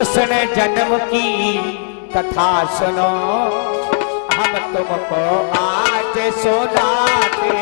कृष्ण जन्म की कथा सुनो, हम तुमको आज सुनाते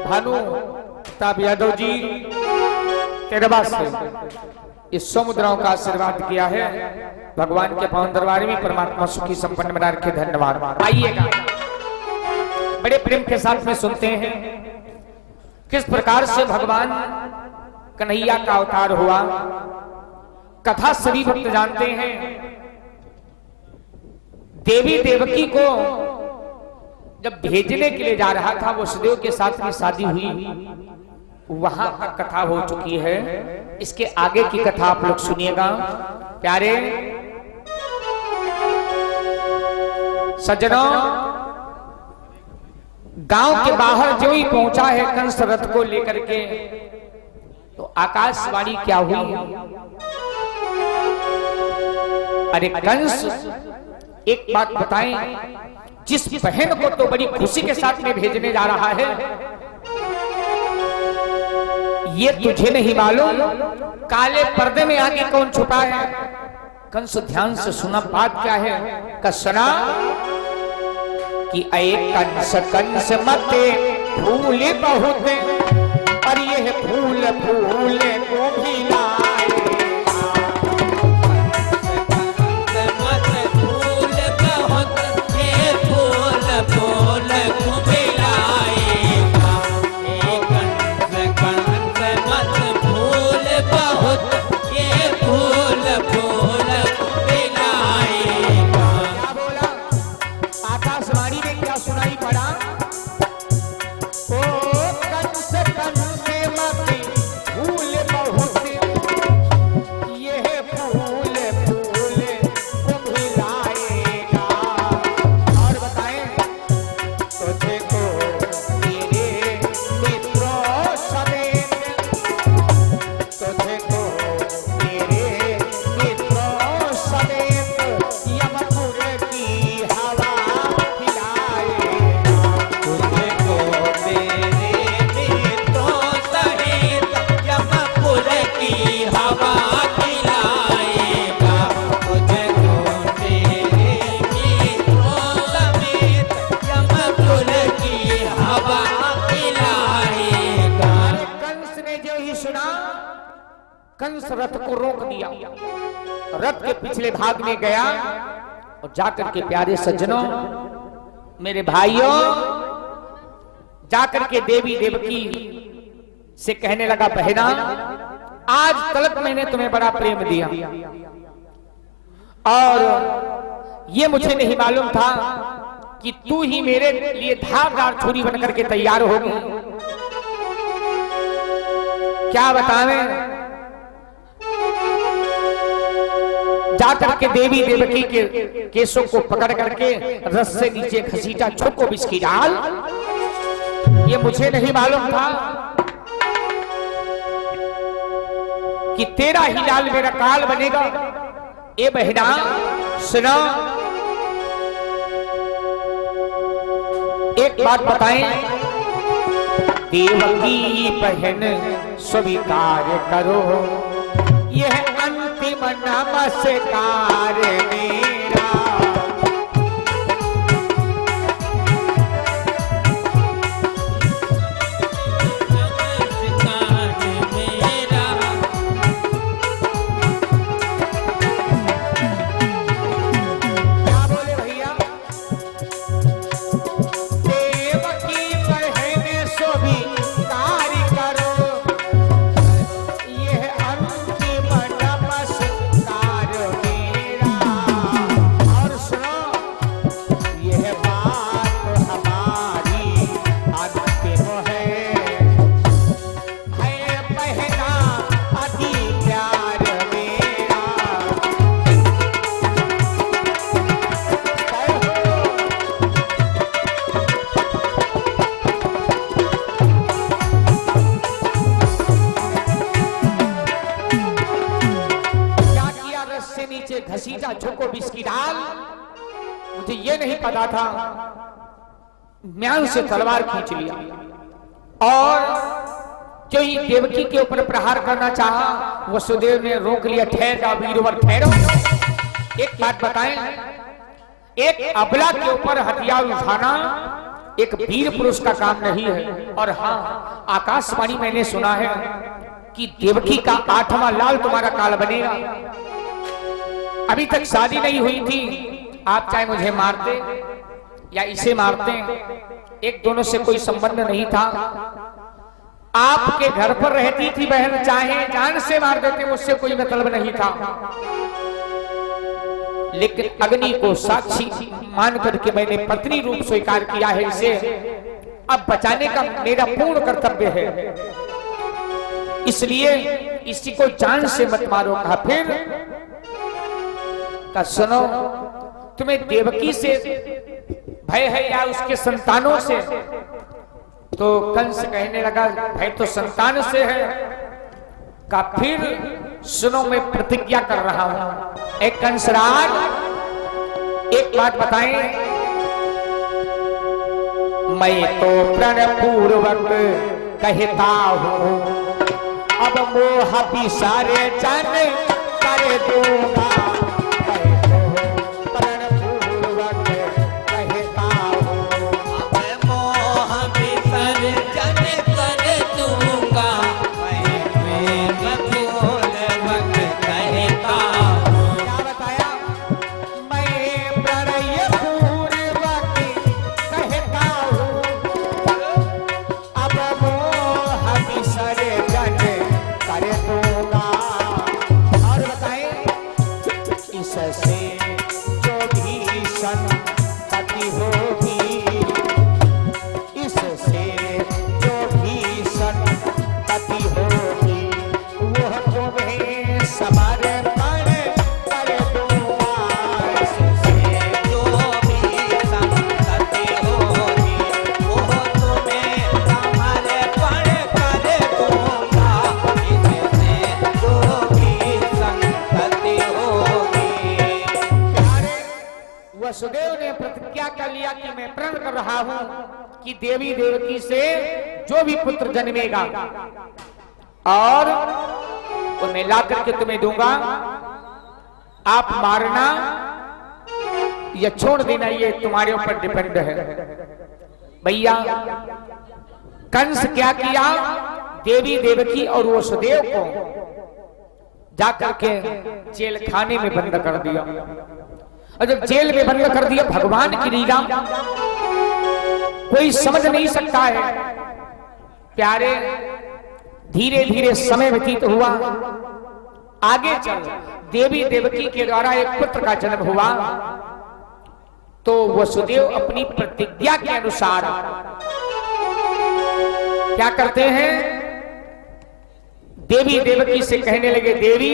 भानु प्रताप यादव जी तेरबा से इस 100 मुद्राओं का आशीर्वाद किया है। भगवान के पावन दरबार में परमात्मा सुखी संपन्न बना रखे। धन्यवाद। आइएगा बड़े प्रेम के साथ में सुनते हैं किस प्रकार से भगवान कन्हैया का अवतार हुआ। कथा सभी भक्त जानते हैं। देवी देवकी को जब भेजने के लिए जा रहा था, वसुदेव के साथ में शादी हुई, वहां तक कथा हो चुकी है। इसके आगे की कथा आप लोग सुनिएगा। प्यारे सज्जनों, गांव के बाहर जो ही पहुंचा है कंस रथ को लेकर के, तो आकाशवाणी क्या हुई? अरे कंस, एक बात बताएं, जिस बहन को तो बड़ी खुशी के साथ में भेजने जा रहा है, ये तुझे नहीं मालूम काले पर्दे में आगे कौन छुपा है? कंस ध्यान से सुना, बात क्या है? कसना कि ऐ कंस कंस मते फूले बहुत, और ये फूल फूल को भी लाए। कंस रथ को रोक दिया, रथ के पिछले भाग में गया और जाकर के प्यारे सज्जनों, मेरे भाइयों, जाकर के देवी देवकी से कहने लगा, बहना आज तलक मैंने तुम्हें बड़ा प्रेम दिया और ये मुझे नहीं मालूम था कि तू ही मेरे लिए धारदार छुरी बनकर के तैयार होगी। क्या बतावें? जाकर के देवी देवकी के केसों को पकड़ करके रस से नीचे घसीटा, छोको बिस्की डाल। ये मुझे नहीं मालूम था कि तेरा ही लाल मेरा काल बनेगा। ए बहना सुनो, एक बात बताएं, देवकी बहन स्वीकार करो यह अंतिम नमस्कार मेरा। घसीटा झोंको बिस्की डाल। मुझे ये नहीं पता था, म्यान से तलवार खींच लिया और जो ही देवकी के ऊपर प्रहार करना चाहा, वसुदेव ने रोक लिया। ठहर जा वीरवर, ठहरो। एक बात बताएं, एक अबला के ऊपर हथियार उठाना एक वीर पुरुष का काम नहीं है। और हाँ, आकाशवाणी मैंने सुना है कि देवकी का 8वां लाल तुम्हारा काल बनेगा। अभी तक शादी नहीं हुई थी, आप चाहे मुझे मारते या इसे मारते, एक दोनों से कोई संबंध नहीं था। आपके घर पर रहती थी बहन, चाहे जान से मार देते, मुझसे कोई मतलब नहीं था। लेकिन अग्नि को साक्षी मान करके मैंने पत्नी रूप स्वीकार किया है इसे। अब बचाने का मेरा पूर्ण कर्तव्य है, इसलिए इसी को जान से मत मारो। कहा फिर का सुनो, तुम्हें देवकी से भय है या उसके संतानों से? तो कंस कहने लगा भय तो संतान से है। का फिर सुनो, मैं प्रतिज्ञा कर रहा हूं। एक कंसराज, एक बात बताएं, मैं तो प्रण पूर्वक कहता हूं, अब मोह विसारे जन कर दूंगा। वसुदेव ने प्रतिज्ञा कर लिया कि मैं प्रण कर रहा हूं कि देवी देवकी से जो भी पुत्र जन्मेगा और उन्हें ला करके तुम्हें दूंगा। आप मारना या छोड़ देना ये तुम्हारे ऊपर डिपेंड है। भैया कंस क्या किया, देवी देवकी और वसुदेव को जाकर के जेल खाने में बंद कर दिया। और जब जेल में बंद कर दिया, भगवान की लीला कोई समझ नहीं सकता है। प्यारे, धीरे धीरे समय व्यतीत हुआ, आगे चल देवी देवकी के द्वारा एक पुत्र का जन्म हुआ। तो वसुदेव अपनी प्रतिज्ञा के अनुसार क्या करते हैं, देवी देवकी से कहने लगे, देवी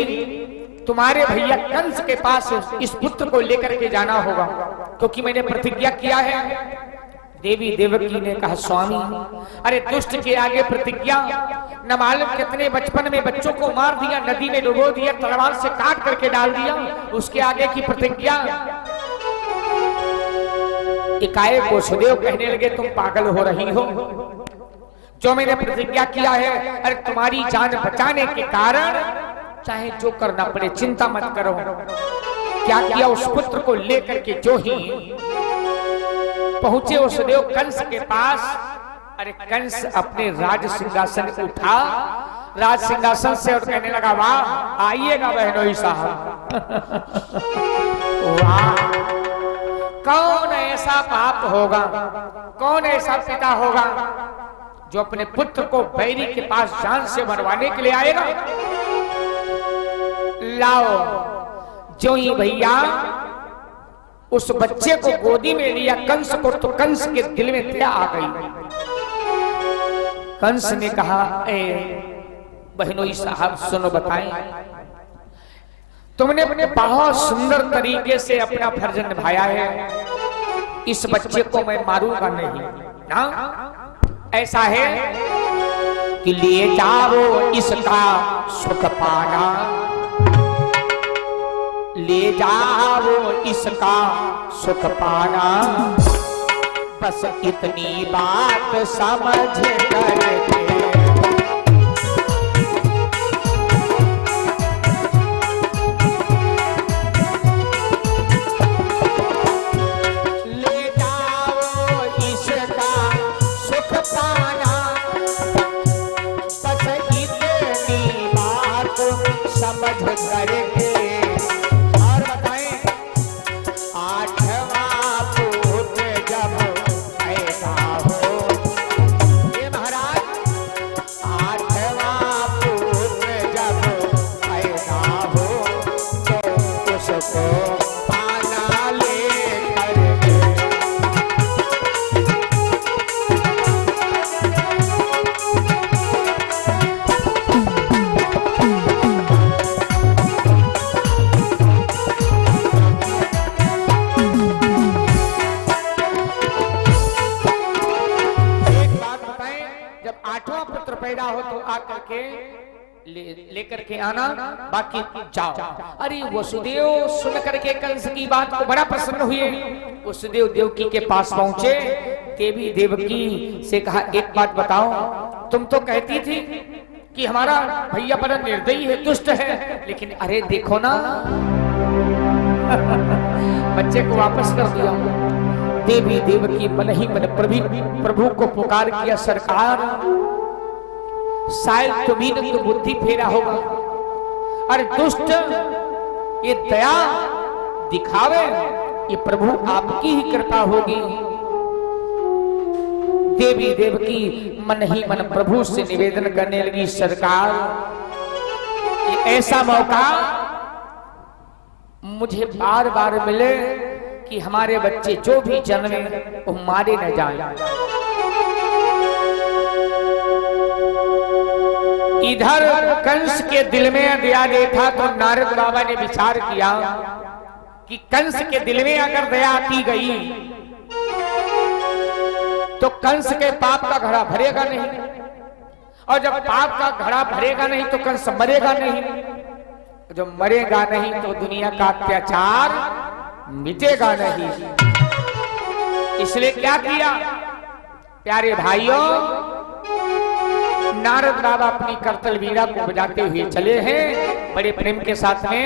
तुम्हारे भैया कंस के पास इस पुत्र को लेकर के जाना होगा, क्योंकि मैंने प्रतिज्ञा किया है। देवी देवकी ने कहा, स्वामी अरे दुष्ट के आगे प्रतिज्ञा, न मालूम कितने बचपन में बच्चों को मार दिया, नदी में डुबो दिया, तलवार से काट करके डाल दिया, उसके आगे की प्रतिज्ञा। एकाएक वसुदेव कहने लगे, तुम पागल हो रही हो, जो मैंने प्रतिज्ञा किया है, अरे तुम्हारी जान बचाने के कारण चाहे जो करना पड़े चिंता मत करो। क्या किया, उस पुत्र को लेकर के जो ही पहुंचे वसुदेव कंस के पास, अरे कंस अपने राज सिंहासन उठा, राज सिंहासन से और कहने लगा, वाह आइएगा बहनोई साहब। वाह, कौन ऐसा बाप होगा, कौन ऐसा पिता होगा जो अपने पुत्र को बैरी के पास जान से मरवाने के लिए आएगा। लाओ, जो ही भैया उस बच्चे को गोदी में लिया कंस को, तो कंस के दिल में दया आ गई। कंस ने कहा, बहनोई साहब सुनो, बताएं, तुमने अपने बहुत सुंदर तरीके से अपना फर्ज निभाया है, इस बच्चे को मैं मारूंगा नहीं ना। ऐसा है कि ले जाओ इसका सुख पाना, ले जाओ इसका सुख पाना, बस इतनी बात समझ करके। ले जाओ इसका सुख पाना, बस इतनी बात समझ करके। लेकर के आना, बाकी जाओ। अरे वसुदेव सुन करके कंस की बात को बड़ा प्रसन्न हुए। वसुदेव देवकी के पास पहुंचे, देवी देवकी से कहा, एक बात बताओ, तुम तो कहती थी कि हमारा भैया बड़ा निर्दयी है, दुष्ट है, लेकिन अरे देखो ना बच्चे को वापस कर दिया। देवी देवकी मन ही मन प्रभु को पुकार किया, सरकार शायद तुम्ही ने तो बुद्धि फेरा होगा, अरे दुष्ट ये दया दिखावे, ये प्रभु आपकी ही कृपा होगी। देवी देवकी मन ही मन प्रभु से निवेदन करने लगी, सरकार ये ऐसा मौका मुझे बार बार मिले कि हमारे बच्चे जो भी जन्मे वो मारे न जाए। इधर कंस के दिल में दया देखा तो नारद बाबा ने विचार किया कि कंस के दिल में अगर दया की गई तो कंस के पाप का घड़ा भरेगा नहीं, और जब पाप का घड़ा भरेगा नहीं तो कंस मरेगा नहीं, जब मरेगा नहीं तो दुनिया का अत्याचार मिटेगा नहीं। इसलिए क्या किया प्यारे भाइयों, नारद बाबा अपनी करतल वीणा को बजाते हुए चले हैं, बड़े प्रेम के साथ में,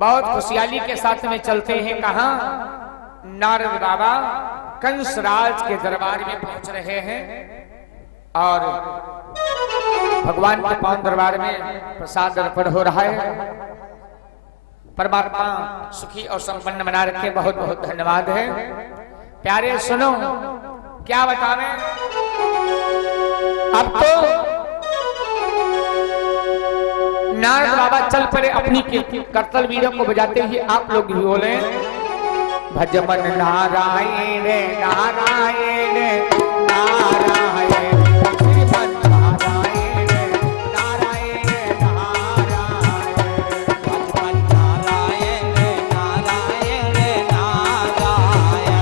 बहुत खुशहाली के साथ में चलते हैं। कहां? नारद बाबा कंस राज के दरबार में पहुंच रहे हैं और भगवान के पावन दरबार में प्रसाद अर्पण हो रहा है। परमात्मा सुखी और संपन्न बना रखे, बहुत बहुत धन्यवाद है। प्यारे सुनो, क्या बतावें, अब तो नारद बाबा चल पड़े अपनी करतल वीणा को बजाते हुए। आप लोग भी बोले, भजमन नारायण नारायण नारायण, श्रीमन नारायण नारायण नारायण, भजमन नारायण नारायण नारायण,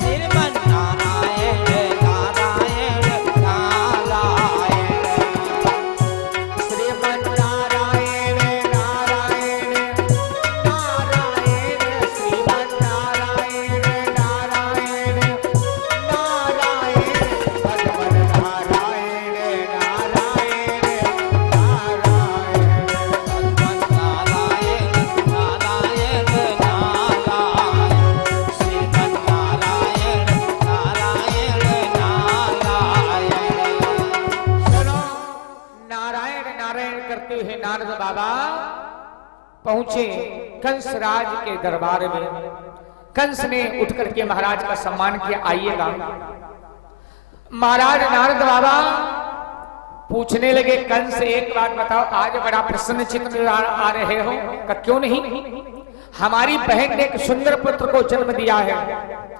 श्रीमन नारायण नारायण नारायण, श्रीमन नारायण नारायण नारायण, श्रीमन नारायण नारायण नारायण। हुए नारद बाबा पहुंचे कंसराज के दरबार में। कंस ने उठ करके महाराज का सम्मान किया, आइएगा। महाराज नारद बाबा पूछने लगे, कंस एक बात बताओ, आज बड़ा प्रसन्न चित्त आ रहे हो? क्यों नहीं, हमारी बहन ने एक सुंदर पुत्र को जन्म दिया है,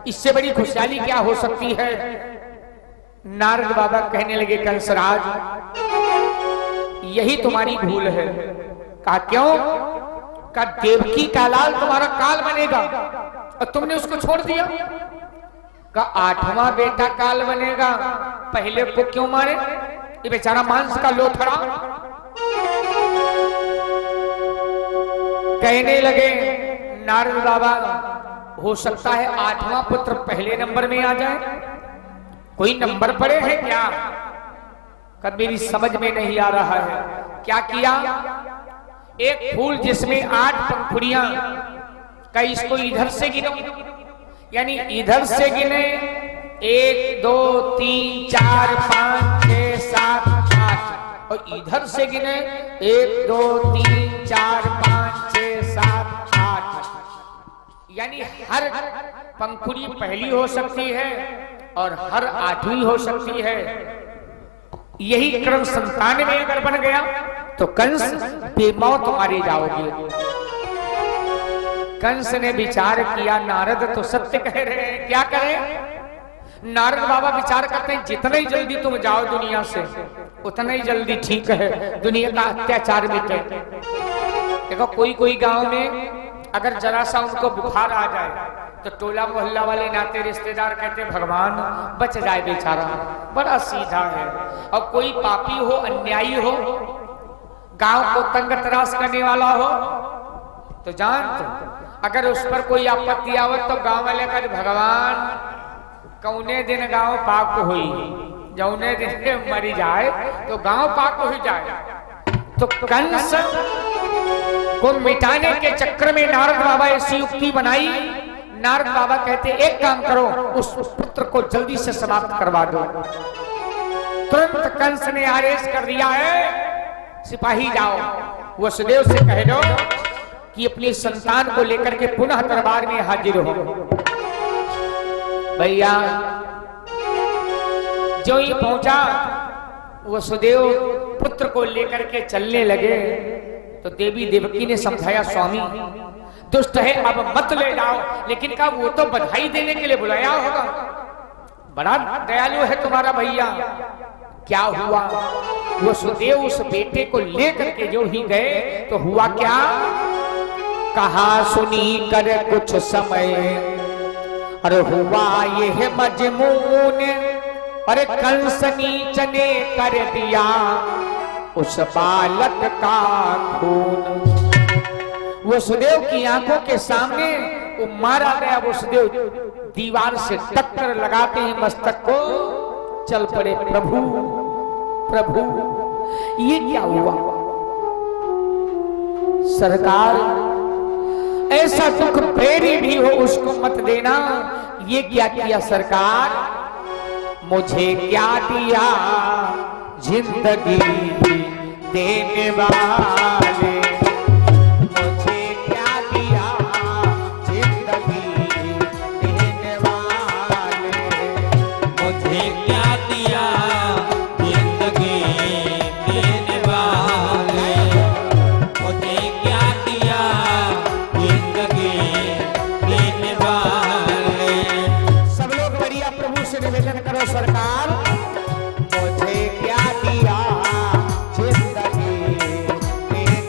इससे बड़ी खुशहाली क्या हो सकती है? नारद बाबा कहने लगे, कंसराज यही तुम्हारी भूल है। कहा क्यों? कहा देवकी का लाल तुम्हारा काल बनेगा और तुमने उसको छोड़ दिया। का 8वां बेटा काल बनेगा, पहले को क्यों मारे? ये बेचारा मांस का लोथड़ा। कहने लगे नारद बाबा, हो सकता है 8वां पुत्र पहले नंबर में आ जाए, कोई नंबर पड़े हैं क्या? कब मेरी समझ में नहीं आ रहा है। क्या किया? एक फूल जिसमें 8 पंखुड़ियां, कई इसको इधर से गिनो, यानी इधर से गिने 1 2 3 4 5 6 7 8 और इधर से गिने 1 2 3 4 5 6 7 8, यानी हर पंखुड़ी पहली हो सकती है और हर 8वीं हो सकती है। यही क्रम संतान में अगर बन गया तो कंस बेमौत मारे जाओगे। कंस ने विचार किया, नारद तो सत्य कह रहे हैं, क्या करें? नारद बाबा विचार करते हैं, जितना ही जल्दी तुम जाओ दुनिया से उतना ही जल्दी ठीक है, दुनिया का अत्याचार मिटे। देखो कोई कोई गांव में अगर जरा सा उनको बुखार आ जाए तो टोला मोहल्ला वाले नाते रिश्तेदार कहते भगवान बच जाए बेचारा, बड़ा सीधा है। और कोई पापी हो, अन्यायी हो, गांव को तंग तराश करने वाला हो तो जान, अगर उस पर कोई आपत्ति आवत तो गांव वाले कहते भगवान कौने दिन गांव पाक हुई, जौने दिन मरी जाए तो गांव पाक हो जाए। तो कंस को मिटाने के चक्कर में नारद बाबा ऐसी युक्ति बनाई। नारद बाबा कहते एक काम करो, उस पुत्र को जल्दी से समाप्त करवा दो। तुरंत कंस ने आदेश कर दिया है, सिपाही जाओ वसुदेव से कह दो कि अपनी संतान को लेकर के पुनः दरबार में हाजिर हो। भैया जो ही पहुंचा वसुदेव पुत्र को लेकर के चलने लगे तो देवी देवकी ने समझाया, स्वामी दुष्ट है अब मत ले जाओ। लेकिन कहा वो तो बधाई देने के लिए बुलाया होगा, बड़ा दयालु है तुम्हारा भैया। क्या हुआ? वसुदेव उस बेटे को लेकर के जो ही गए तो हुआ क्या? कहा सुनी कर कुछ समय, अरे हुआ ये मजमून, अरे कंस नीच ने कर दिया उस बालक का खून। वसुदेव की आंखों के सामने वो मारा गया। वसुदेव दीवार से टक्कर लगाते ही मस्तक को चल पड़े। प्रभु प्रभु ये क्या हुआ? सरकार ऐसा दुख प्रेरी भी हो उसको मत देना। ये क्या किया सरकार? मुझे क्या दिया जिंदगी देने वाले, मुझे क्या दिया जिंदगी देने वाले, मुझे क्या दिया जिंदगी देने वाले, मुझे क्या दिया जिंदगी देने वाले। सब लोग बढ़िया प्रभु से निवेदन करो, सरकार मुझे क्या दिया जिंदगी देने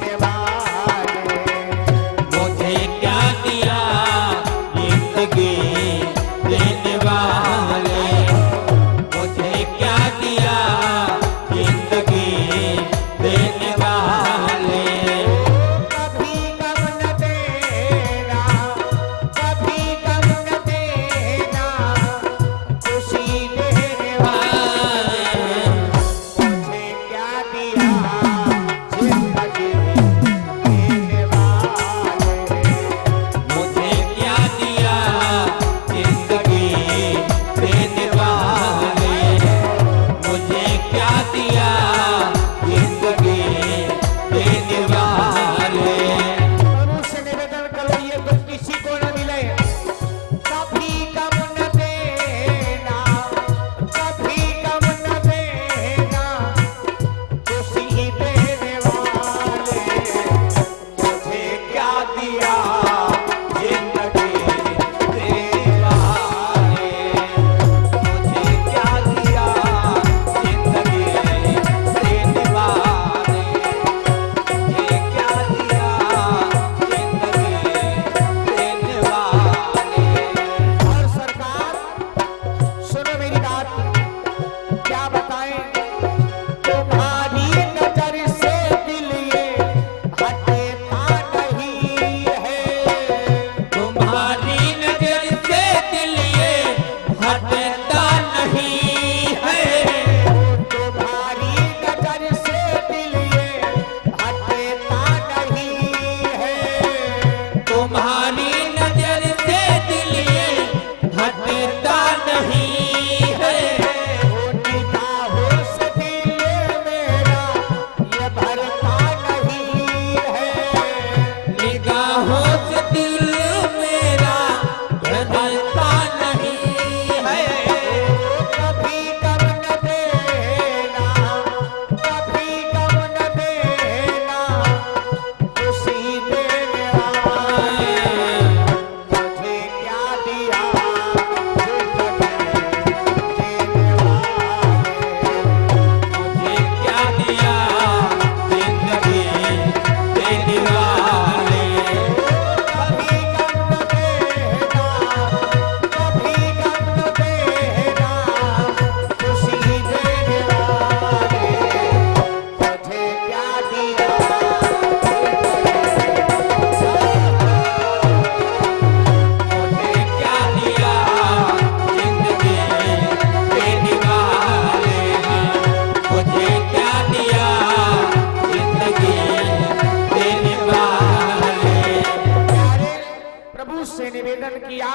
किया,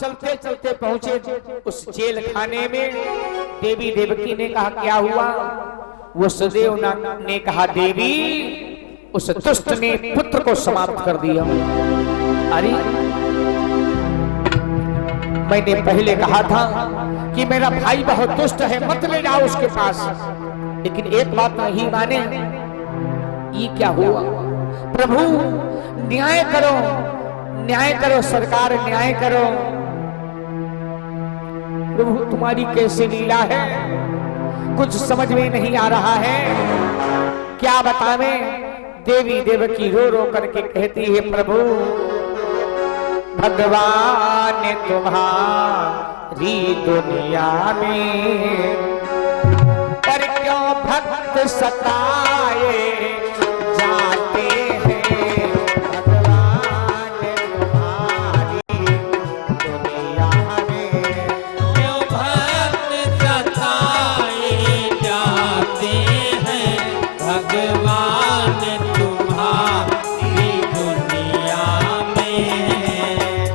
चलते चलते पहुंचे उस जेल खाने में। देवी देवकी ने कहा क्या हुआ? वसुदेव ने कहा देवी, उस दुष्ट ने पुत्र को समाप्त कर दिया। अरे मैंने पहले कहा था कि मेरा भाई बहुत दुष्ट है, मत ले जाओ उसके पास, लेकिन एक बात नहीं माने। ये क्या हुआ? प्रभु न्याय करो, न्याय करो सरकार, न्याय करो। प्रभु तुम्हारी कैसी लीला है, कुछ समझ में नहीं आ रहा है, क्या बतावें। देवी देवकी रो रो करके कहती है प्रभु भगवान तुम्हारी दुनिया में पर क्यों भक्त सताए जाते हैं। भगवान तुम्हारी दुनिया में क्यों भक्त सताए जाते हैं। भगवान तुम्हारी दुनिया में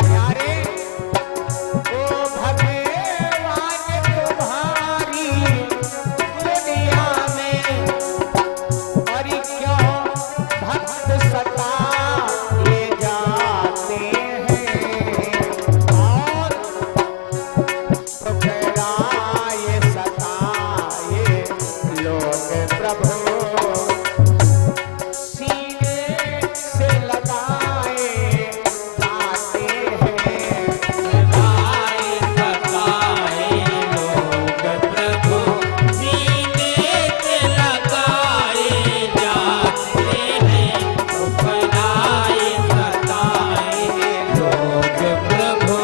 प्यारे ओ भगवान तुम्हारी दुनिया में और क्यों भक्त सताए जाते हैं। और ठुकराए सताए लोग प्रभु सीने से लगाए जाते हैं। सताए सताए लोग प्रभु सीने से लगाए जाते हैं। ठुकराए सताए लोग प्रभु।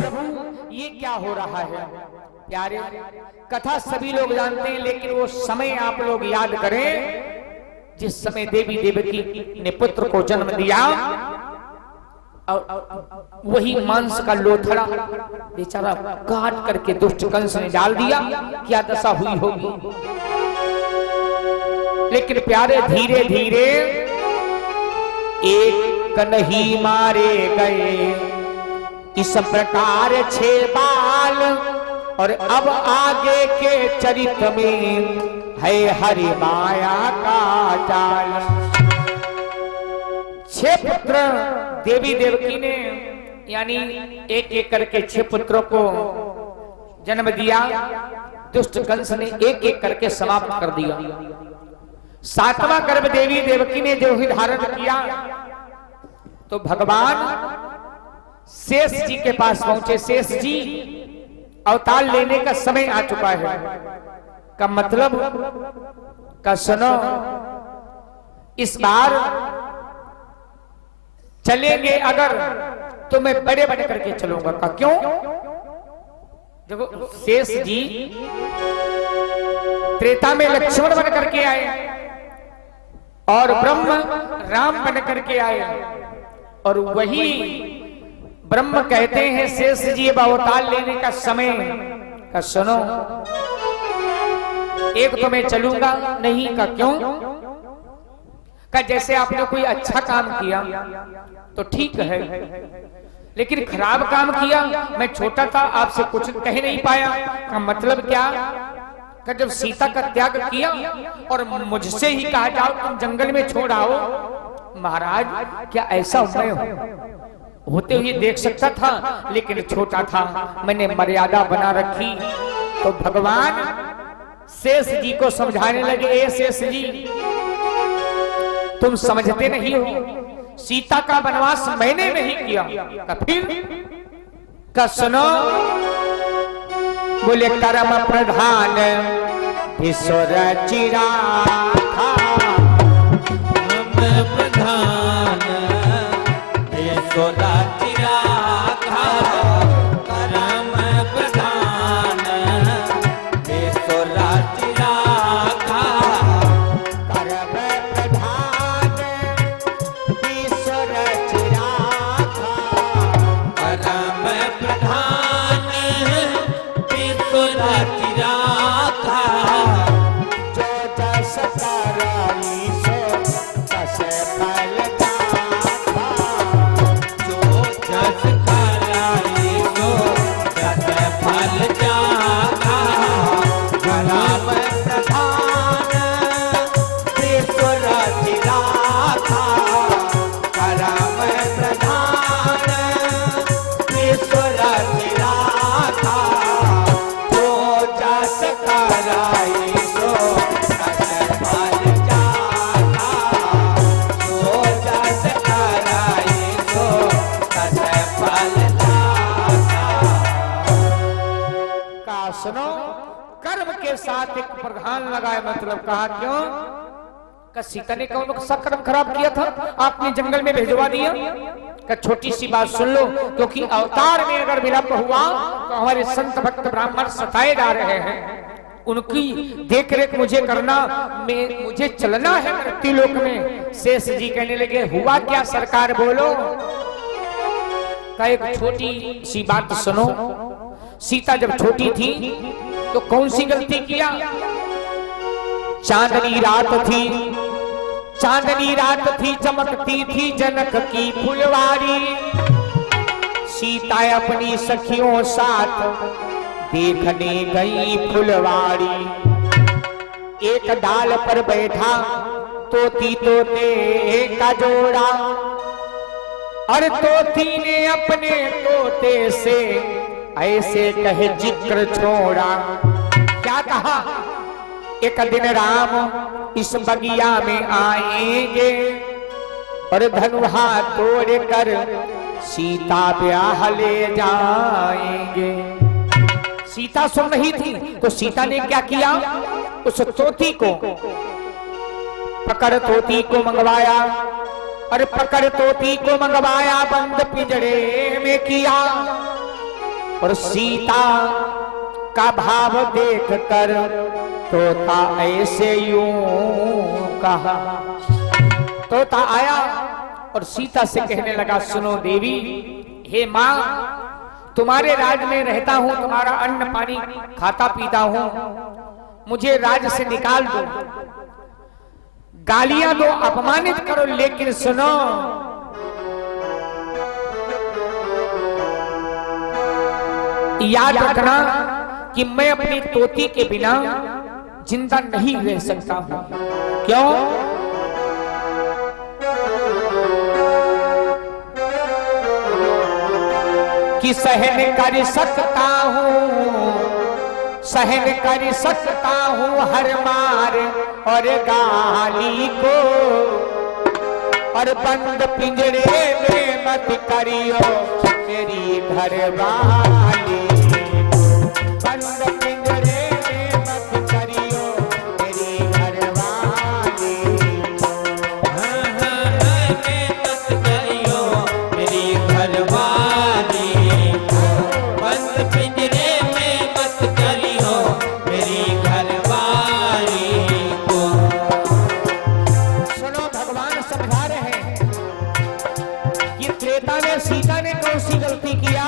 प्रभु ये क्या हो रहा है? प्यारे कथा सभी लोग जानते हैं, लेकिन वो समय आप लोग याद करें जिस समय देवी देवकी ने पुत्र को जन्म दिया और वही मांस का लोथड़ा बेचारा काट करके दुष्ट कंस ने डाल दिया। क्या दशा हुई होगी। लेकिन प्यारे धीरे धीरे एक नहीं मारे गए, इस प्रकार 6 बाल। और अब आगे के चरित्र में है हरि माया का जाल। 6 पुत्र देवी देवकी ने यानी एक एक करके 6 पुत्रों को जन्म दिया। दुष्ट कंस ने एक एक करके समाप्त कर दिया। 7वां गर्भ देवी देवकी ने जो ही धारण किया तो भगवान शेष जी के पास पहुंचे। शेष जी अवतार लेने का समय आ चुका है का मतलब का सुनो, इस बार चलेंगे अगर तो मैं बड़े बड़े करके चलूंगा। का क्यों? देखो शेष जी त्रेता में लक्ष्मण बन करके आए और ब्रह्म राम बन करके आए, और वही ब्रह्म कहते हैं शेष जी अब अवतार लेने का समय का सुनो, एक तो मैं चलूंगा नहीं। का क्यों? का जैसे आपने कोई अच्छा काम किया तो ठीक है, लेकिन खराब काम किया, मैं छोटा था आपसे कुछ कह नहीं पाया। का मतलब क्या? का जब सीता का त्याग किया और मुझसे ही कहा जाओ तुम जंगल में छोड़ आओ, महाराज क्या ऐसा मैं होते हुए देख सकता था, लेकिन छोटा था, मैंने मर्यादा बना रखी। तो भगवान शेष जी को समझाने लगे, ए शेष जी तुम समझते नहीं हो, सीता का वनवास मैंने नहीं किया। का फिर का सुनो, बोले कर्म प्रधान ईश्वर चिराखा। प्रधान ईश्वर चिराखा। कर्म प्रधान ईश्वर चिराखा। कर्म प्रधान ईश्वर चिराखा। कर्म प्रधान ईश्वर चिराखा। जो जस साथ एक प्रधान लगाए, मतलब कहा क्यों? का सीता ने कौन सा कर्म खराब किया था आपने जंगल में भेजवा दिया? का छोटी सी बात सुन लो, क्योंकि अवतार में अगर विलंब हुआ तो हमारे संत भक्त ब्राह्मण सताए जा रहे हैं, उनकी देख रेख मुझे करना, मुझे चलना है मृत्यु लोक में। शेष जी कहने लगे हुआ क्या सरकार, बोलो। का एक छोटी सी बात सुनो। सीता जब छोटी थी तो कौन सी गलती किया? चांदनी रात थी, चांदनी रात थी, चमकती थी जनक की फुलवारी। सीता अपनी सखियों साथ देखने गई फुलवारी। एक डाल पर बैठा तोती तोते का जोड़ा, और तोती ने अपने तोते से ऐसे कहे जिक्र छोड़ा। क्या कहा? एक दिन राम इस बगिया में आएंगे, और धनुहा तोड़ कर सीता ब्याह ले जाएंगे। सीता सुन रही थी तो सीता ने क्या किया? उस तोती को पकड़ तोती को मंगवाया, और पकड़ तोती को मंगवाया, बंद पिंजरे में किया। और सीता का भाव देखकर तोता ऐसे यूं कहा। तोता आया और सीता से कहने लगा, सुनो देवी, हे माँ, तुम्हारे राज में रहता हूं, तुम्हारा अन्न पानी खाता पीता हूं, मुझे राज से निकाल दो, गालियां दो, अपमानित करो, लेकिन सुनो, याद रखना कि मैं अपनी तोती के बिना जिंदा नहीं रह सकता हूं। क्यों? कि सहन कर सकता हूं, सहन कर सकता हूं हर मार और गाली को, और बंद पिंजरे में मत करियो मेरी घरवाली। बंद पिंजरे में मत करियो मेरी घरवाली। मत करियो मेरी घरवाली। बंद पिंजरे में मत करियो मेरी घरवाली को। सुनो, भगवान समझा रहे हैं कि त्रेता में सीता ने कौन सी गलती किया?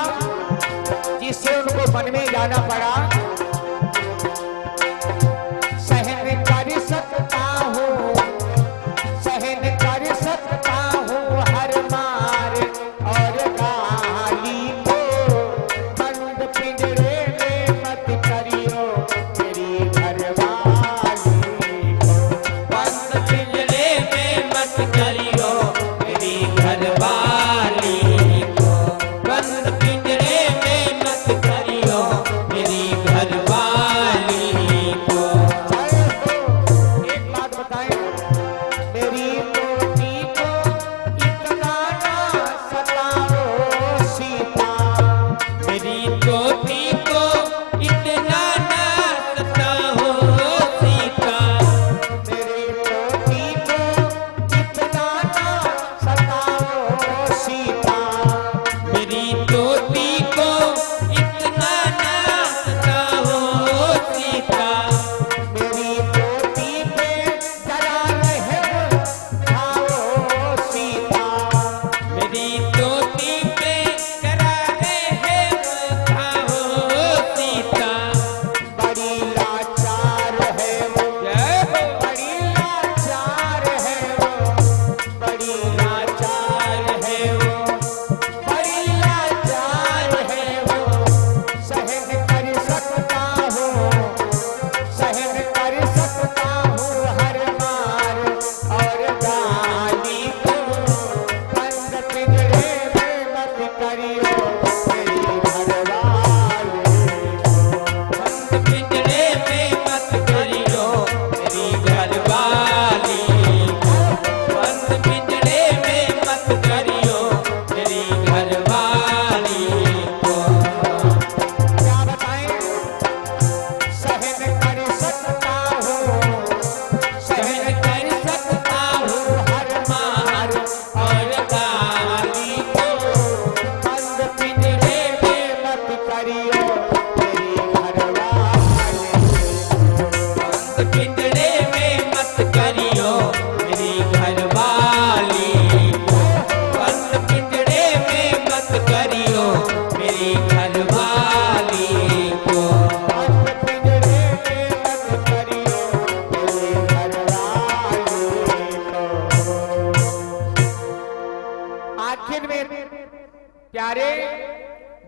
प्यारे,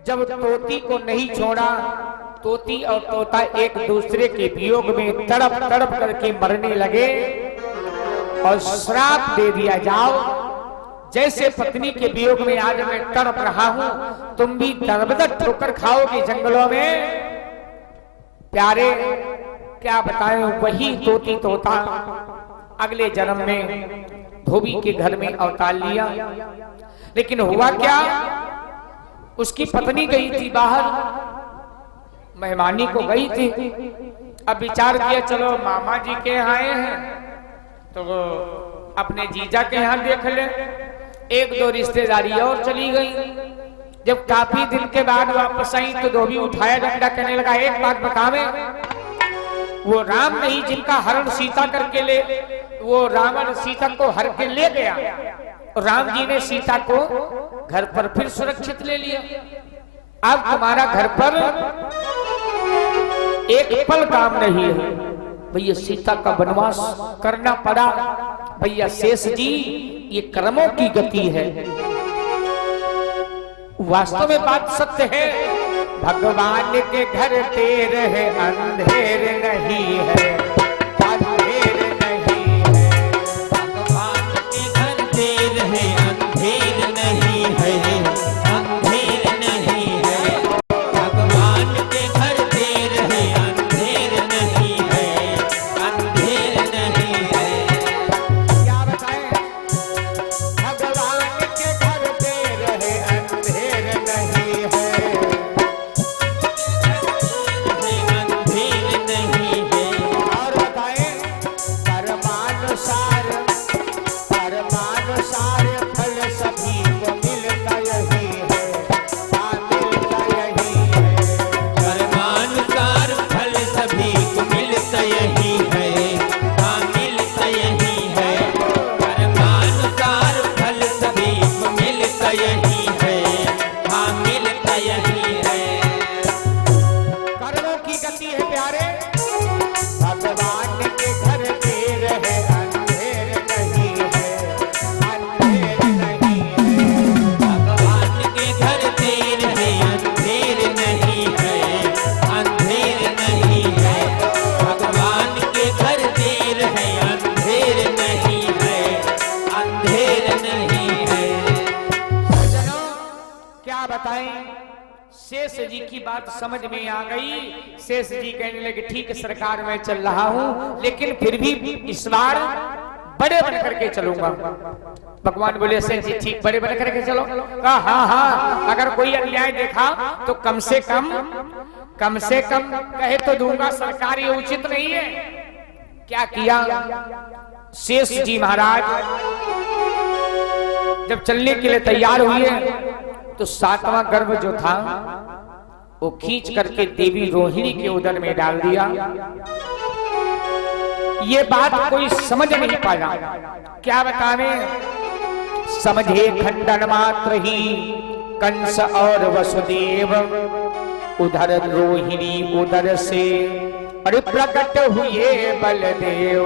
जब तोती को नहीं छोड़ा, तोती और तोता एक दूसरे के वियोग में तड़प तड़प करके मरने लगे और श्राप दे दिया, जाओ जैसे पत्नी के वियोग में आज मैं तड़प रहा हूं, तुम भी दरबदर ठोकर खाओगे जंगलों में। प्यारे, क्या बताएं, वही तोती तोता अगले जन्म में धोबी के घर में अवतार लिया। लेकिन हुआ क्या, उसकी पत्नी गई थी बाहर, मेहमानी को गई थी। अब विचार किया चलो मामा जी के यहाँ आए हैं तो वो अपने जीजा के यहाँ देख ले। एक दो रिश्तेदारी और चली गई। जब काफी दिन के बाद वापस आई तो धोबी उठाया डंडा, कहने लगा एक बात बतावे, वो राम नहीं जिनका हरण सीता करके ले, वो रावण सीता को हर के ले गया और राम जी ने सीता को घर पर फिर सुरक्षित ले लिया। अब तुम्हारा घर पर एक पल काम नहीं है। भैया सीता का वनवास करना पड़ा। भैया शेष जी, ये कर्मों की गति है। वास्तव में बात सत्य है, भगवान के घर देर है, अंधेर नहीं है, अंधेर नहीं है। भगवान के घर देर है, अंधेर नहीं है, अंधेर नहीं है। भगवान के घर देर है, अंधेर नहीं है, अंधेर नहीं है। क्या बताएं, भगवान के घर देर है, अंधेर नहीं है। अंधेर नहीं है। और बताएं, कर्मानुसार फल सभी को मिलता यही है, हाँ मिलता यही है। कर्मानुसार फल सभी को मिलता यही है, हाँ मिलता यही है। कर्मानुसार फल सभी को मिलता यही है, हाँ मिलता यही है। कर्मों की गति है प्यारे, भगवान के घर देर है, अंधेर नहीं है, अंधेर नहीं है। भगवान के घर देर है, अंधेर नहीं है, अंधेर नहीं है। भगवान के घर देर है, अंधेर नहीं है, अंधेर नहीं है। सज्जनों, क्या बताएं, शेष जी की बात समझ में आ गई। शेष जी कहने लगे ठीक है सरकार, मैं चल रहा हूं, लेकिन फिर भी इस बार बड़े बन करके चलूंगा। भगवान बोले शेष जी ठीक, बड़े बन करके चलो। कहा हाँ हाँ, अगर कोई अन्याय देखा तो कम से कम कहे तो दूंगा, सरकार ये उचित नहीं है। क्या किया शेष जी महाराज, जब चलने के लिए तैयार हुए तो सातवां गर्भ जो था वो खींच करके देवी रोहिणी के उदर में डाल दिया। ये बात कोई समझ नहीं पाया। क्या बतावे, समझे खंडन मात्र ही कंस और वसुदेव, उधर रोहिणी उदर से अरे प्रकट हुए बलदेव।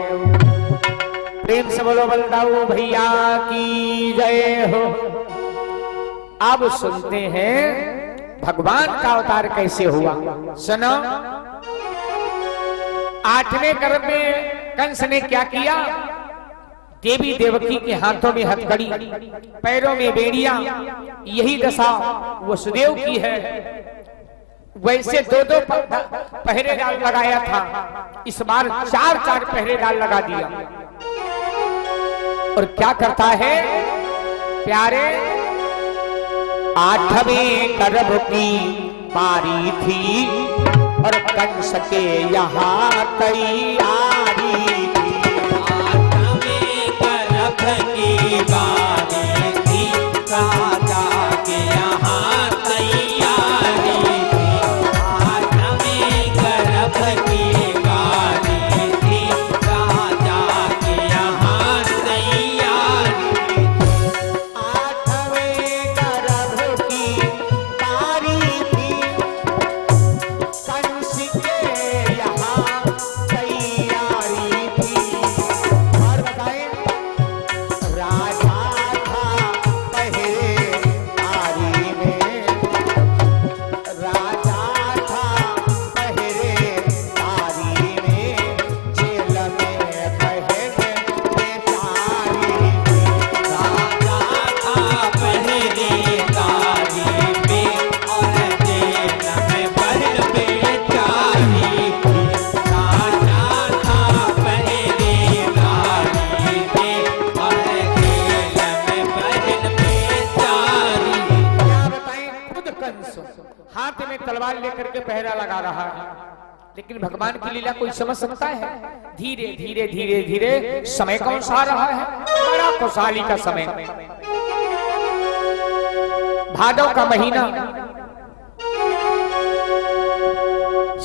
प्रेम से बोलो बलदाऊ भैया की जय हो। अब सुनते हैं भगवान का अवतार कैसे हुआ। सुनो, 8वें गर्भ में कंस ने क्या किया, देवी देवकी के हाथों में हथकड़ी, पैरों में बेड़ियां, यही दशा वसुदेव की है। वैसे दो पहरे डाल लगाया था, इस बार 4 पहरे डाल लगा दिया। और क्या करता है प्यारे, 8वें गर्भ की पारी थी और कंस के यहाँ तैयारी थी। 8वें गर्भ की बारी थी, राजा के यहाँ तैयारी थी। 8वें गर्भ की बारी थी, राजा के यहाँ तैयारी थी। 8वें गर्भ की पारी थी, कंस के यहाँ तैयारी तलवार लेकर के पहरा लगा रहा है, लेकिन भगवान की लीला कोई समझ सकता है? धीरे धीरे धीरे धीरे समय कौन सा आ रहा है? बड़ा खुशहाली का समय, भादव का महीना,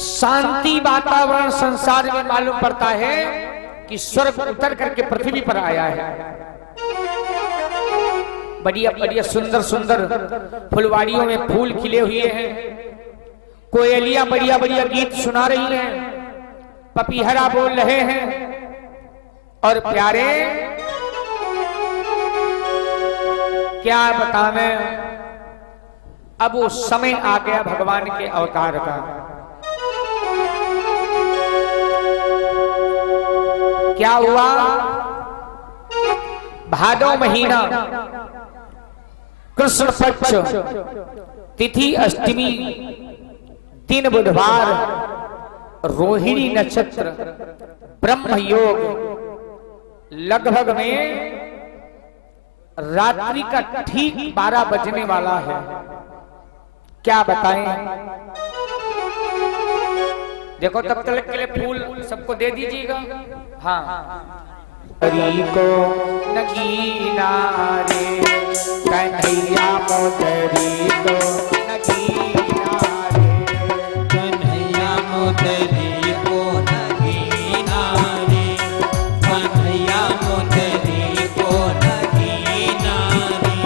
शांति वातावरण संसार में मालूम पड़ता है कि स्वर्ग उतर करके पृथ्वी पर आया है। बढ़िया बढ़िया सुंदर सुंदर फुलवाड़ियों में फूल खिले हुए हैं, कोयलियां बढ़िया बढ़िया गीत सुना रही हैं, पपीहरा बोल रहे हैं, और प्यारे क्या बतावें, अब वो समय आ गया भगवान के अवतार का। क्या हुआ? भादव महीना, कृष्ण पक्ष, तिथि अष्टमी, दिन बुधवार, रोहिणी नक्षत्र, ब्रह्म योग, लगभग में रात्रि का ठीक 12 बजने वाला है। क्या बताएं? देखो तब तक के लिए फूल सबको दे दीजिएगा। हाँ, हरि को नगीना रे कन्हैया मोदरी को नगीना रे, कन्हैया मोदरी को नगीना रे, कन्हैया मोदरी को नगीना रे।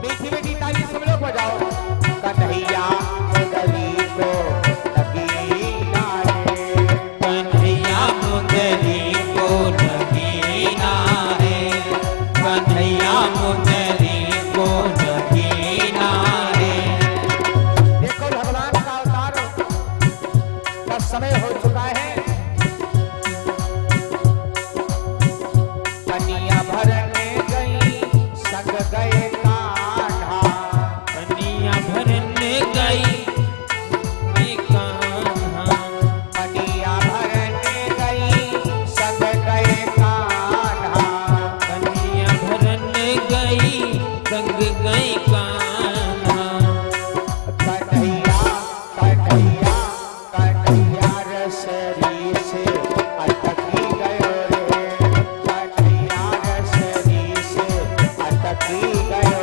मीठी मीठी ताली सब लोग बजाओ। कन्हैया मोदरी को नगीना रे, कन्हैया मोदरी को नगीना रे, कन्हैया मोदरी को नगीना रे। देखो भगवान का अवतार का समय हो चुका है। कन्या भरने गई संग गए कान्हा, कन्हैया भरने गई मैं कान्हा, कन्या भरने गई संग गए कान्हा, कन्हैया भरने गई संग गई कान्हा। कन्हैया कन्हैया कन्हैया रसरी से अटकी गयो रे, कन्हैया रसरी से अटकी गयो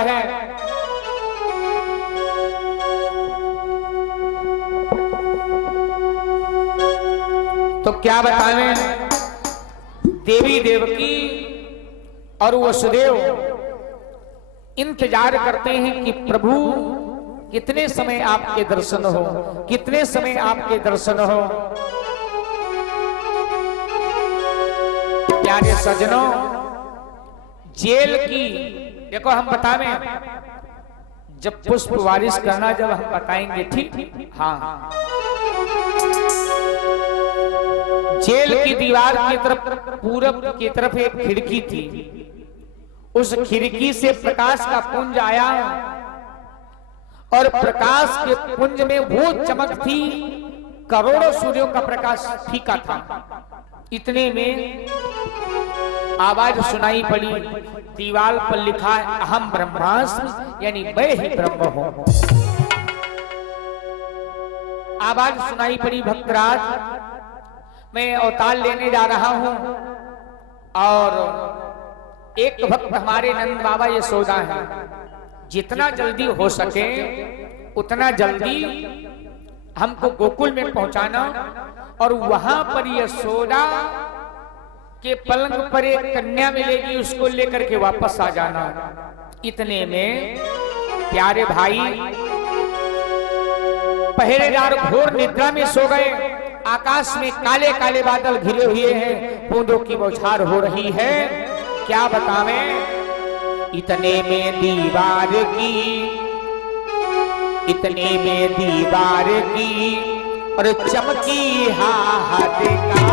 है। तो क्या बतावें, देवी देवकी और वसुदेव इंतजार करते हैं कि प्रभु कितने समय आपके दर्शन हो, कितने समय आपके दर्शन हो। प्यारे सजनों, जेल की देखो हम बतावें, जब पुष्प बारिश करना जब हम बताएंगे, ठीक। हाँ, जेल की दीवार की तरफ, पूरब की तरफ एक खिड़की थी। उस खिड़की से प्रकाश का पुंज आया और प्रकाश के पुंज में वो चमक थी, करोड़ों सूर्यों का प्रकाश फीका था। इतने में आवाज सुनाई पड़ी, दीवार पर लिखा है अहम ब्रह्मास्मि, यानी मैं ही ब्रह्म हूं। आवाज सुनाई पड़ी, भक्तराज मैं अवतार लेने जा रहा हूं। और एक भक्त हमारे नंद बाबा यशोदा है, जितना जल्दी हो सके उतना जल्दी हमको गोकुल में पहुंचाना और वहां पर यशोदा के पलंग पर एक कन्या मिलेगी, उसको लेकर के वापस आ जाना। इतने में प्यारे भाई पहरेदार घोर निद्रा में सो गए। आकाश में काले काले बादल घिरे हुए हैं, बूंदों की बौछार हो रही है। क्या बतावें, इतने में दीवार की, इतने में दीवार की और चमकी हाहाकार।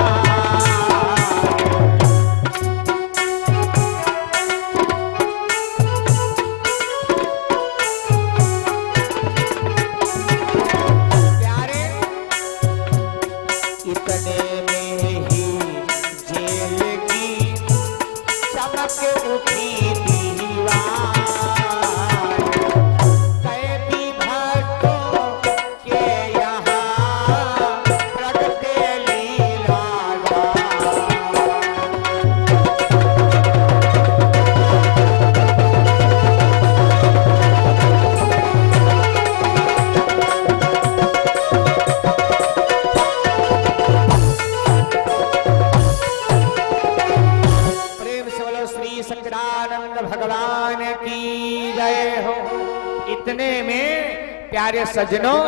प्यारे सज्जनों,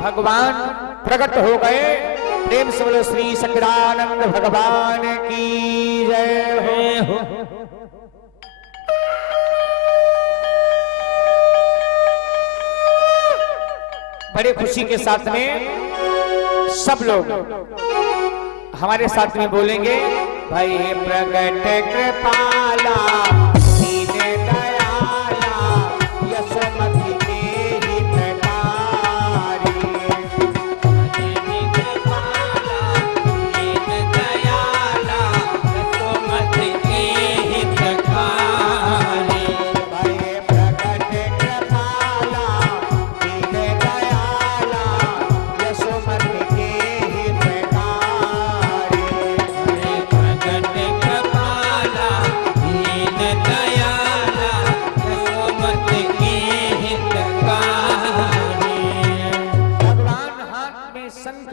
भगवान प्रकट हो गए। प्रेम से बोलो श्री सच्चिदानंद भगवान की जय हो। बड़े खुशी के साथ में सब लोग हमारे साथ में बोलेंगे, भाई प्रगट कृपाला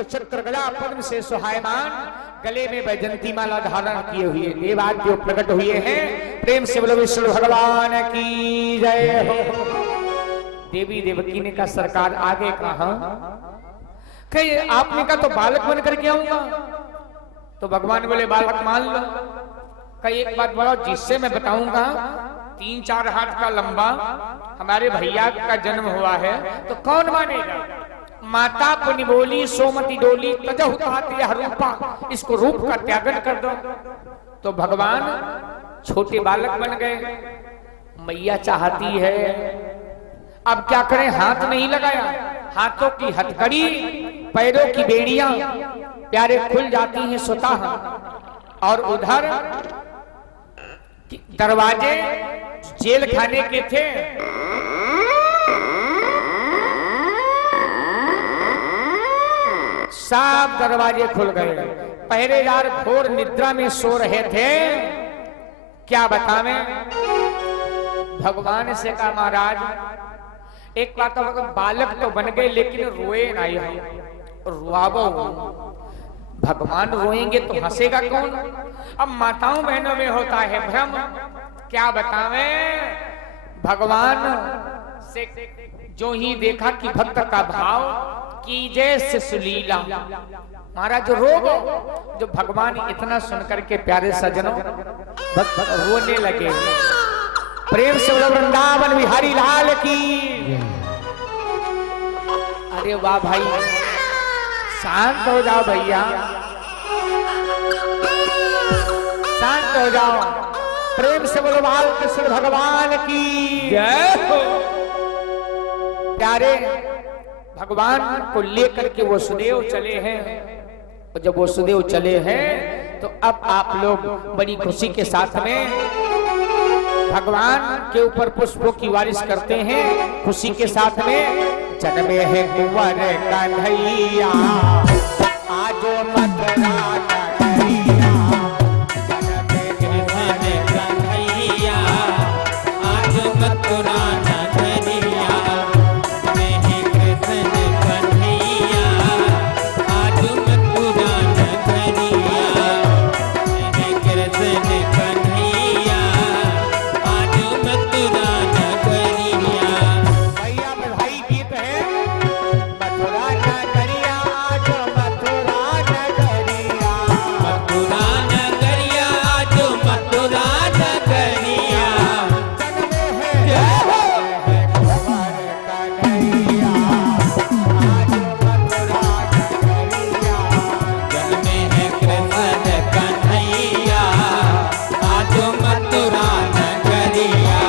चक्र गला पद्म से सुहायमान, गले में वैजंती माला धारण किए हुए देवाद जो प्रकट हुए हैं। प्रेम से बोलो विष्णु भगवान की जय हो। देवी देवकी ने कहा सरकार आगे कहा, कही आपने कहा तो बालक बन करके आऊंगा। तो भगवान बोले बालक मान लो। कही एक बात बोलो, जिससे मैं बताऊंगा 3-4 हाथ का लंबा हमारे भैया का जन्म हुआ है, तो कौन मानेगा। माता पुनि बोली सोमति डोली तजहु कहत यह रूपा, इसको रूप का त्यागन कर दो। तो भगवान छोटे बालक बन गए। मैया चाहती है, अब क्या करें, हाथ नहीं लगाया। हाथों की हथकड़ी, पैरों की बेड़ियां प्यारे खुल जाती हैं स्वतः। और उधर दरवाजे जेल खाने के थे, सब दरवाजे खुल गए। पहरेदार घोर निद्रा में सो रहे थे। क्या बतावें, भगवान से कहा महाराज एक बात तो बालक तो बन गए लेकिन रोए नहीं हम, रुआबो। भगवान रोएंगे तो हंसेगा कौन? अब माताओं बहनों में होता है भ्रम, क्या बतावें। भगवान से जो ही देखा कि भक्त का भाव कीजे से सुलीला, महाराज रोगो। जो भगवान इतना सुनकर के प्यारे सजनों भक्त रोने लगे। प्रेम से बोलो वृंदावन बिहारी लाल की। अरे वाह भाई, शांत हो जाओ भैया, शांत हो जाओ। प्रेम से बोलो बाल कृष्ण भगवान की जय हो। प्यारे भगवान को लेकर के वसुदेव चले हैं, और जब वसुदेव चले हैं तो अब आप लोग बड़ी खुशी के साथ में भगवान के ऊपर पुष्पों की बारिश करते हैं, खुशी के साथ में। जन्मे है कुंवर कन्हैया आज मथुरा नगरिया, आज मथुरा नगरिया में है कृष्ण कन्हैया, आज मथुरा नगरिया में है कृष्ण कन्हैया, आज मथुरा नगरिया। भैया बधाई गीत है। मथुरा नगरिया आज मथुरा नगरिया, मथुरा नगरिया आज मथुरा नगरिया। जन्मे है कुंवर कन्हैया आज मथुरा नगरिया। जन्मे है कृष्ण कन्हैया आज मथुरा नगरिया,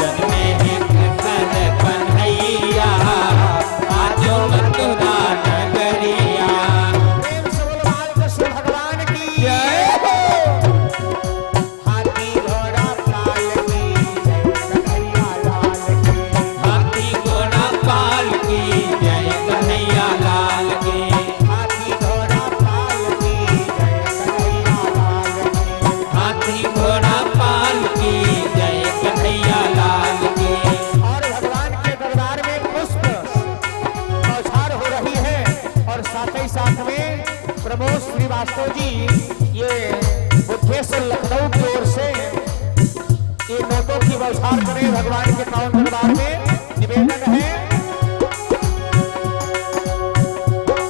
जन्मे है कृष्ण कन्हैया आज मथुरा नगरिया। प्रेम से बोलो बालकृष्ण भगवान की जय हो। हाथी घोड़ा पाल की जय कन्हैया लाल की। हाथी घोड़ा पाल की जय कन्हैया लाल की। हाथी घोड़ा पाल की जय कन्हैया लाल की। हाथी घोड़ा पाल की जय कन्हैया लाल की। और भगवान के दरबार में पुष्प बौछार हो रही है, और साथ ही साथ में प्रमोद श्रीवास्तव जी ये बुद्धेश्वर लखनऊ की ओर से ये नोटों की बौछार करें भगवान के पावन दरबार में, निवेदन है।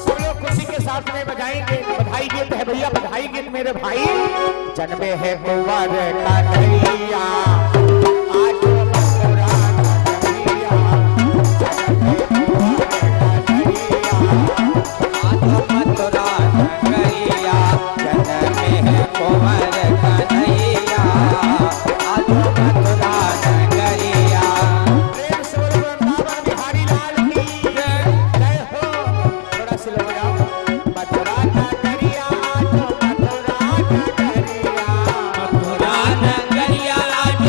सब लोग खुशी के साथ में बजाएंगे। बधाई गीत है भैया, बधाई गीत मेरे भाई। जन्मे है कुंवर कन्हैया आज मथुरा नगरिया, मथुरा नगरिया, जन्मे है कुंवर कन्हैया आज मथुरा नगरिया। प्रेम से बोलो वृंदावन बिहारी लाल की जय हो। थोड़ा सा लोग जाओ। मथुरा नगरिया आज मथुरा नगरिया, मथुरा नगरिया आज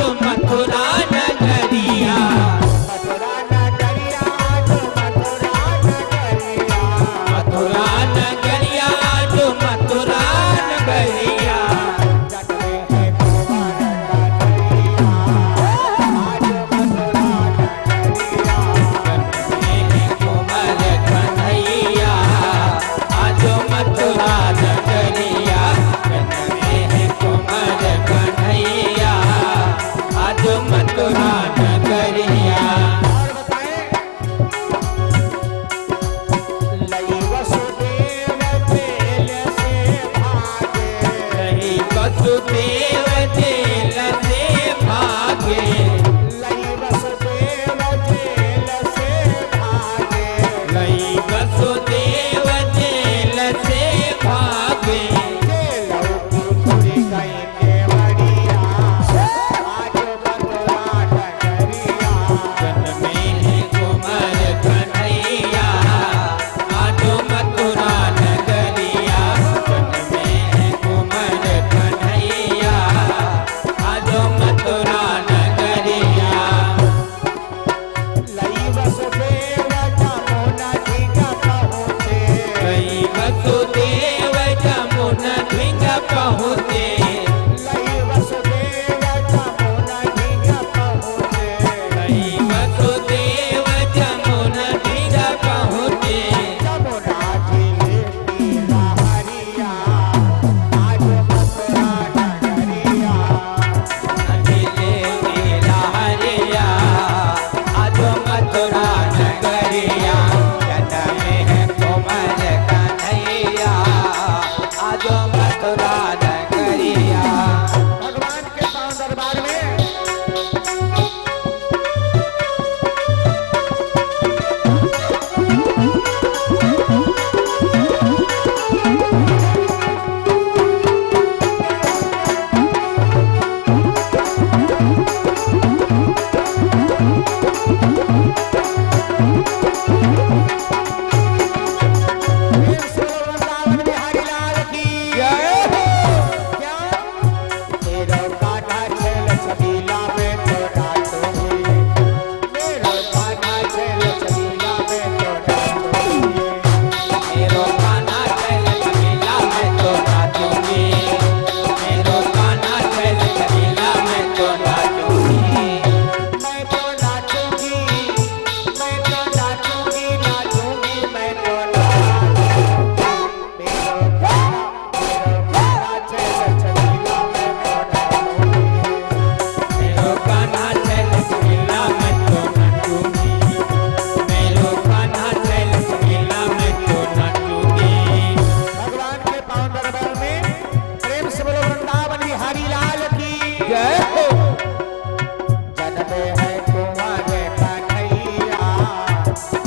कुंवर कन्हैया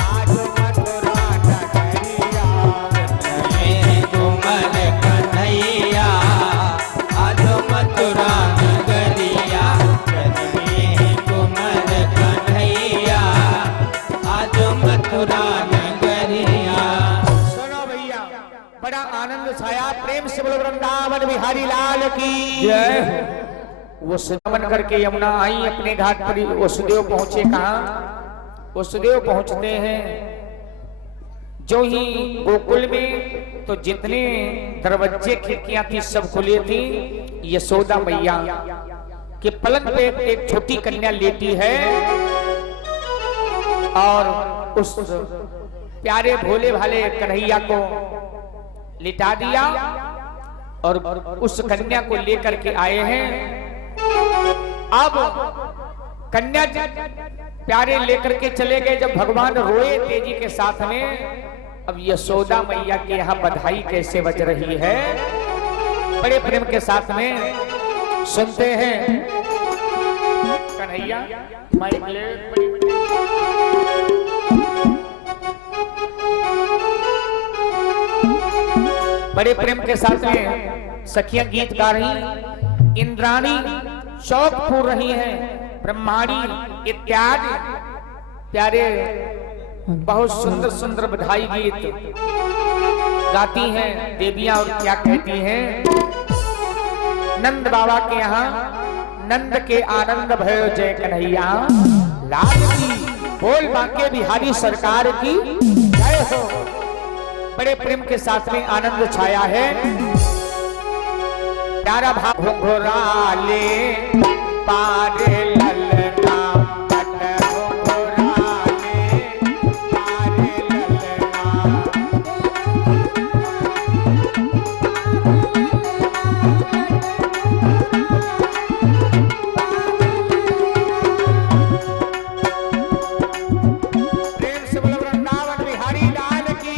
आज मथुरा नगरिया। कुंवर कन्हैया आज मथुरा नगरिया। कुंवर कन्हैया आज मथुरा नगरिया। सुनो भैया, बड़ा आनंद छाया। प्रेम से बोलो वृंदावन बिहारी लाल की जय। वो स्नान करके यमुना आई अपने घाट पर। वसुदेव पहुंचे कहाँ? वसुदेव पहुंचते हैं जो ही गोकुल में, तो जितने दरवाजे खिड़कियां थी सब खुली थी। यशोदा मैया के पलंग पे एक छोटी कन्या लेटी है और उस प्यारे भोले भाले कन्हैया को लिटा दिया और उस कन्या को लेकर के आए हैं। अब कन्या प्यारे लेकर के चले गए। जब भगवान रोए तेजी के साथ में, अब यशोदा मैया के यहाँ बधाई कैसे बज रही है, बड़े प्रेम के साथ में सुनते हैं। कन्हैया माइक ले, बड़े प्रेम के साथ में सखियां गीत गा रही। इंद्राणी शौक पूर रही हैं, ब्रह्माणी इत्यादि प्यारे बहुत सुंदर सुंदर बधाई गीत गाती हैं देवियां। और क्या कहती हैं? नंद बाबा के यहाँ नंद के आनंद भयो जय कन्हैया लाल की, बोल बांके बिहारी सरकार की जय हो। बड़े प्रेम के साथ में आनंद छाया है। प्यारा भाव घुंघराले पारे ललना पट घुंघराले पारे ललना। प्रेम से बोलो वृंदावन बिहारी लाल की।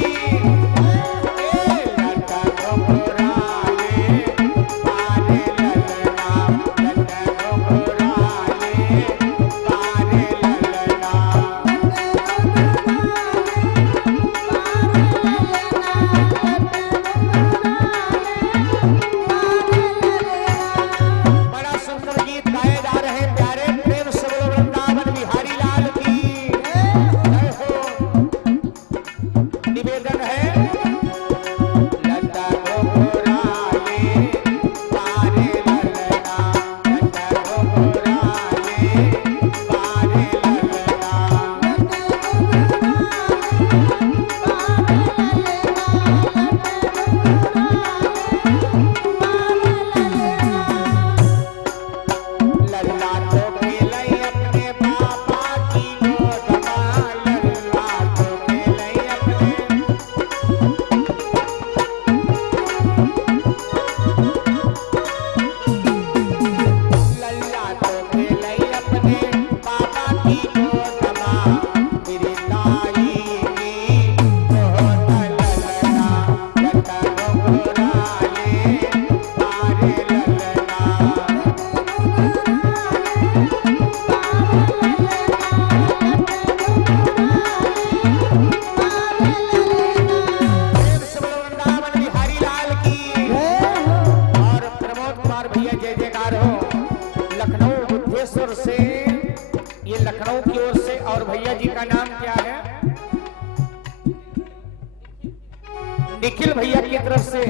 निखिल भैया की तरफ से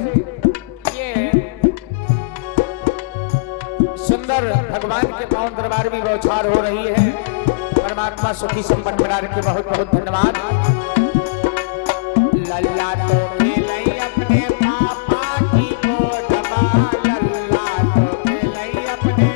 ये सुंदर भगवान के पावन दरबार में बौछार हो रही है। परमात्मा सुखी संपन्न बना रखे, बहुत बहुत धन्यवाद। लल्ला तो खेलई अपने पापा की गोदमा, लल्ला तो खेलई अपने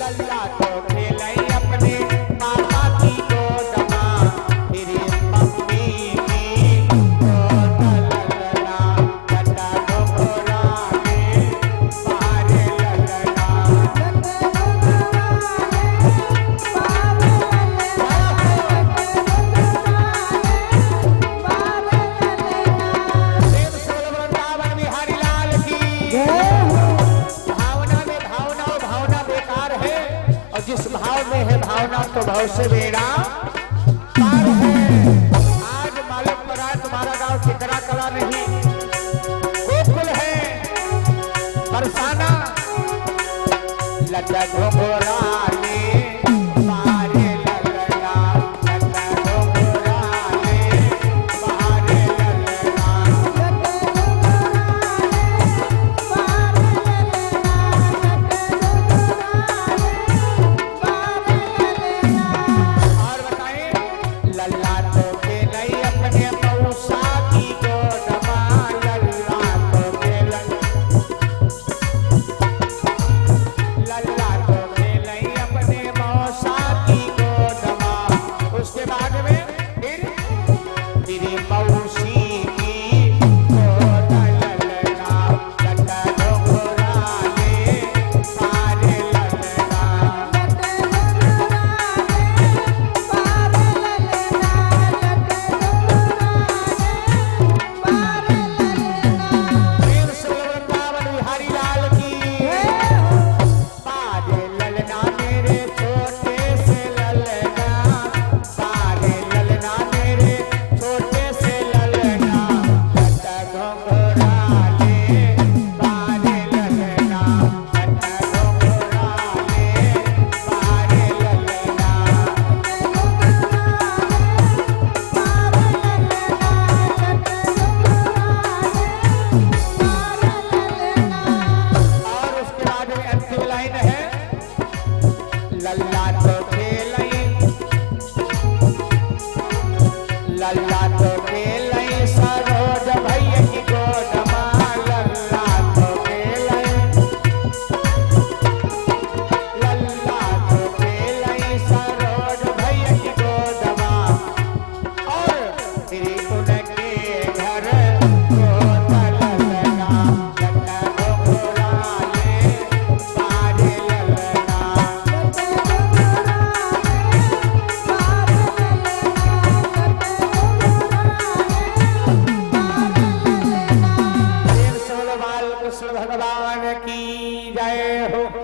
लल्ला तो खेलई अपने पापा की गोदमा, मेरी मम्मी की गोद लल्ला, लल्ला डोरा में पारे लल्ला। भावना में भावना और भावना बेकार है, और जिस भाव में है भावना तो भाव से बेड़ा पार है। आज मालूम पड़ा तुम्हारा गांव चित्रा कला नहीं, गोकुल है बरसाना। लड्डा घोंघराले मारे ललना, लड्डा घोंघराले मारे ललना। और बताएं लल्ला तो के नहीं अपने मौसा की गोदमा, लल्ला तो के लल्ला तो के नहीं अपने मौसा की गोदमा। उसके बाद में फिर तेरी मौसी की गोद ललना, लड्डा घोंघराले मारे ललना। प्रेम से वृंदावन बिहारी लाल की। बारे ललना मेरे छोटे से ललना, बारे ललना मेरे छोटे से ललना। लड्डा घोंघराले बारे ललना, लड्डा घोंघराले बारे ललना। और उसके बाद में अंतिम लाइन है लल्ला तो खेलई, लल्ला तो खेलई सरोज भैया की गोदमा, लल्ला तो खेलई, लल्ला तो खेलई सरोज भैया की गोदमा। और तेरी उनके घर गोद ललना, लड्डा घोंघराले बारे ललना। प्रेम से बोलो बाल कृष्ण भगवान की जय हो।